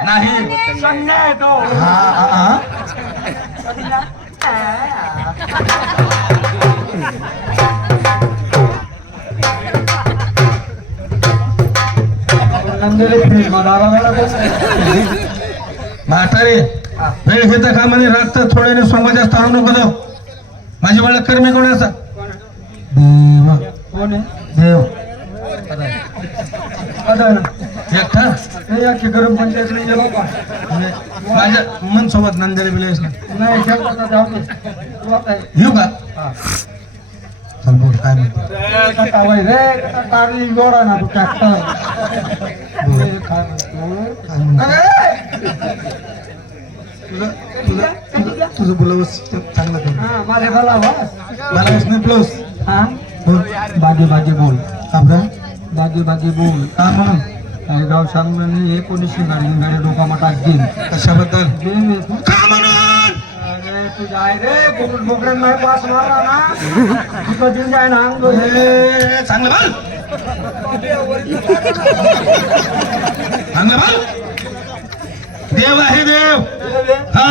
नाही. हा हा, हा. म्हातारे वेळ घेता का म्हणे रक्त थोड्याने सोमा जास्त आणू नको जाऊ. माझी वेळ कर्मी कोण असा? देव. कोण देव एकटा हे अख्खी गरम पंचायत गेलो का माझ्या मन सोबत नंदेला बिलायस ना नाही शेवटाचा जाऊ दे तू आता आहे. येऊ का हा. चल बोल काय म्हणतो कसा टावाय रे कसा टारली जोडा ना तू ट्रॅक्टर काय म्हणतो काय म्हणतो? तुझं तुझं तुझं तुझं बोलावं चांगलं कर हा माझे भला बस मला नाही प्लस हा बोल बागे बागे बोल आपला बागे बागे बोल का म्हणून काय गाव सांगणे एकोणीसशे गाडी गाडी डोका कशाबद्दल? आहे रे बोकड्यान नाही पास मारला ना. तुझं दिन जाय ना अंग ए, चांगलं बोल. चांगलं बोल. देव आहे देव. हा.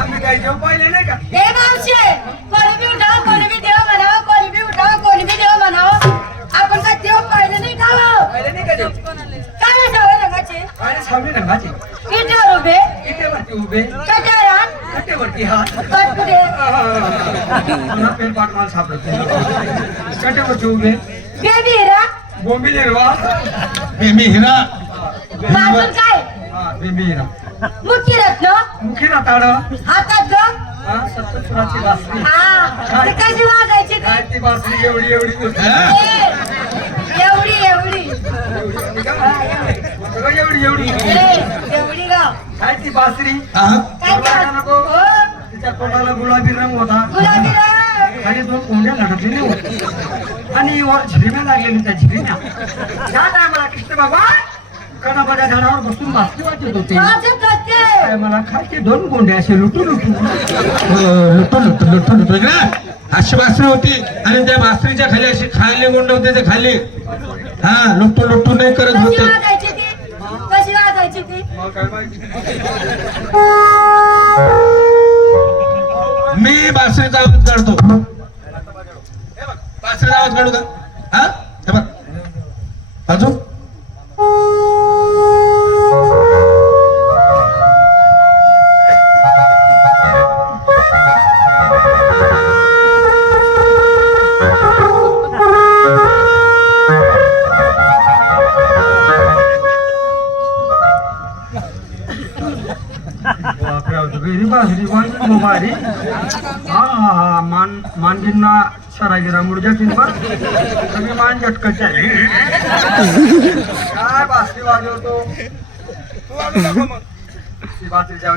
आम्ही काय जेव पाहिले नाही का? सामने रंगाचे इटेवर उभे. इटेवरती उभे. कटारात कटेवरती हात. कटकुटे पुन्हा पेन पाट मला सापडत कटेवरती उभे. बेबीरा बोंबी निर्वा मी हिरा बाजून काय? हा बेबी हिरा. मुख्य रत्न. मुखी राताड हातात ग हा सप्तसुराची बासरी. हा ते कशी वाजायची ती? काय ती बासरी? एवढी एवढी नुसती. हा? ए, एवढी एवढी? हा, एवढी. ग काय ती बासरी? हा? नको. हो, तिच्या तोंडाला गुलाबी रंग होता. गुलाबी रंग. खाली दोन कोंड्या लटकलेल्या होत्या. आणि वर झिरिम्या लागलेली त्या झिरिम्या. त्या टायमाला कृष्ण भगवान कणाबाच्या झाडावर बसून बासरी वाजत होते. होते. मला खालचे दोन कोंडे असे लुटू लुटू. लुटू लुटू लुटू लुटू. इकडे अशी बासरी होती आणि त्या बासरीच्या खाली अशी खाली गुंड होते ते खाली. हा लुटू लुटू नाही करत होते वाजायची ती कशी वाजायची ती मग काय माहिती मी बासरीचा आवाज काढतो. बासरीचा आवाज काढू का? हा? बापरे, अहो, वेरी बासरी हा हा हा मान मांडींना सरागिरा मुडजा टिंबर तुम्ही मान झटकच्या काय बासरी वाजवतो ती? बासरीच्या